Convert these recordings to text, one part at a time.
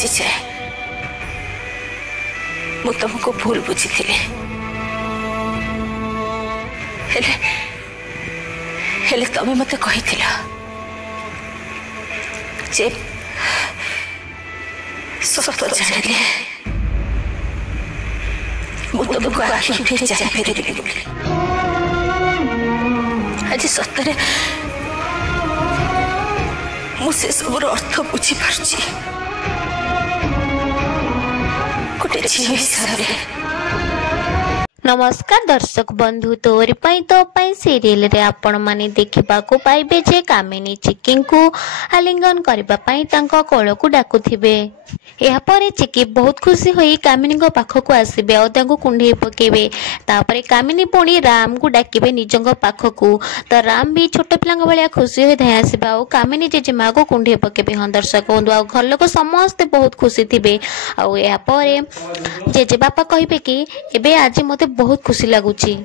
आज जाए मु तुमको भूल बुझी हेले तमें मत कही सत जाने तुमको आज सतरे मुझे सबूर अर्थ बुझी पार्ची गोटे झील हिसाब से। नमस्कार दर्शक बंधु तोरी पाई तो पाई सीरियल रे आपण माने देखिबा को पाइबे जे कामिनी चिकी को आलिंगन करबा पाई तांको कोळ को डाकुथिबे। एहा परे चिकी बहुत खुशी होई कामिनी को पाख को आसीबे और तांको कुंढे पकेबे। तापरे कामिनी पुणी राम को डाकिबे निजंग पाख को तो राम भी छोट पिलांग भलिया खुशी होई धाय आसीबा और कामिनी जे मां को कुंढे पकेबे। हां दर्शक बंधु और घर लोक समस्त बहुत खुशी थिबे। और एहा परे जे बापा कहिबे कि एबे आज मते बहुत खुशी लगुची।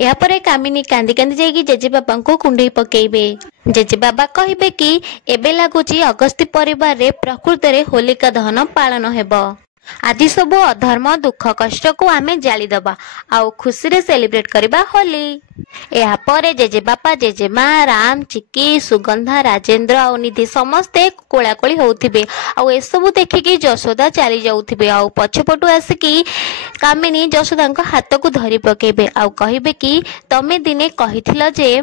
या परे कामिनी कांदी कांदी जाइकी जेजे बाबा को कुंडई पकेइबे। जेजे बाबा कहिबे कि एबे लागुची अगस्ती परिवार रे प्रकृत रे होलिका दहन पालन हेबो। आदि सब अधर्म दुख कष्ट को आमे जाली दबा आउ खुशी रे सेलिब्रेट करबा होली। या परे जेजे बापा जेजे मां राम चिकी सुगंधा राजेंद्र और निधि समस्ते कोलाकोली होउथिबे। आउ ए सब देखिकी जशोदा चली जाउथिबे। आउ पछपटु आसिकी कामिनी जशोदा को हाथ को धरी पकेबे आउ कहिबे कि तमे दिने कहिथिला जे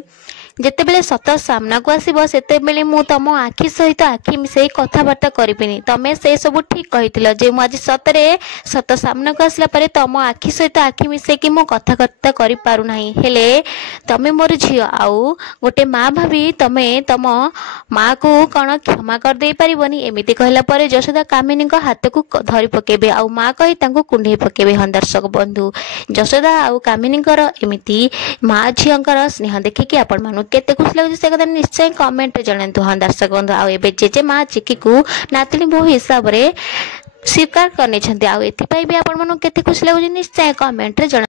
जेतेबेले सत सामना को आसीबो सेतेबेले मु तम आखि सहित आखि मिसई कथाबार्ता करिबिनी। तमे से सब ठीक कहिथिला जे मु आज सतरे सत सामना को आसला परे तम आखि सहित आखि मिसई कि मु कथाबार्ता करि पारु नाही। हेले तमे मोर झियो आउ गोटे मां भाभी तमे तम मां को कोन क्षमा कर दे परिबनी। एमिति कहला परे जशोदा कामिनी को हाथ को धरी पकेबे आउ मां कहि तांको कुंढे पकेबे। हन दर्शक बंधु जशोदा आउ कामिनी कर एमिति मां झियंकर स्नेह देखिकी आपण मानु केते खुशी लागुଛି से कथा निश्चय कमेंट रे जणांतु। हां दर्शक बंधु आउ एबे जेजे मां चिकी को नातनी बहु हिसाब रे स्वीकार करने छथि आउ एथि पई भी आपण मानु केते खुशी लागुଛି निश्चय कमेंट रे जणा।